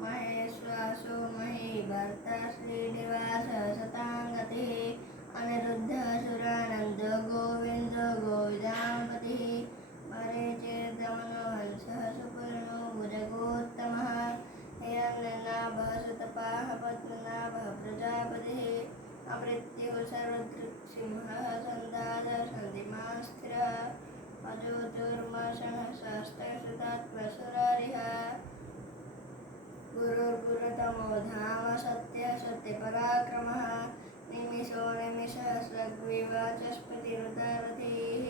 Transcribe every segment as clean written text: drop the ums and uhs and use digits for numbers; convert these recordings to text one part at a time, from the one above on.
महेश्वासो मही भर्ता श्रीनिवास शतांगति अनिरुद्ध सुरानंद गोविंद गोविदांपति मरीचिर्दमनोहंसः सुपर्णो भुजगोत्तमः हिरण्यनाभः सुतपाः पद्मनाभः प्रजापतिः अमृत्युः सर्वदृक्सिंहः सन्दातः सन्धिमान् स्थिरः अजोजुर्मर्षणः शास्त्रश्रुतात्मसुरारिः गुरुर्गुरुतमो धाम सत्य सत्यपराक्रमः निमिषो निमिषसहस्रग्विवाचस्पतिरुदारथिः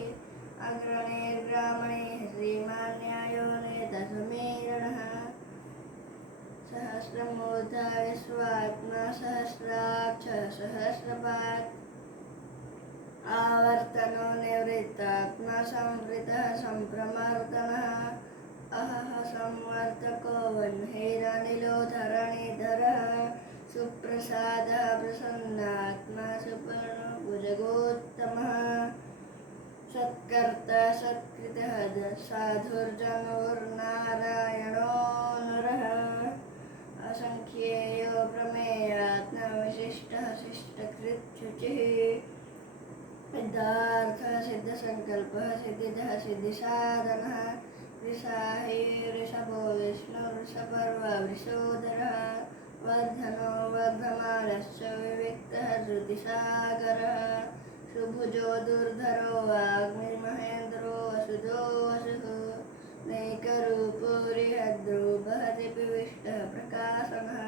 अग्रणीर्ग्रामणीः श्रीमान् न्यायो नेतसमीरणः सहस्रमूर्धा विश्वात्मा सहस्राक्षः सहस्रपात् आवर्तनो निवृत्तात्मा संवृतः सम्प्रमर्दनः अहः संवर्तको वह्निरनिलो धरणिधरः सुप्रसादः प्रसन्नात्मा सुपर्णो भुजगोत्तमः सत्कर्ता सत्कृतः साधुर्जनोर्नारायणो नरः असंख्येयो प्रमेयात्मा विशिष्टः शिष्टकृच्छुचिः सिद्धार्थः सिद्धसङ्कल्पः सिद्धिदः सिद्धिसाधनः वृषाही वृषभो विष्णु वृषपर्वा वृषोदरः वर्धनो वर्धमानश्च विविक्तः श्रुतिसागरः सुभुजो दुर्धरो वाग्मिर्महेन्द्रो वसुदो वसुः नैकरूपो रिहद्रो बहति पिविष्टः प्रकाशनः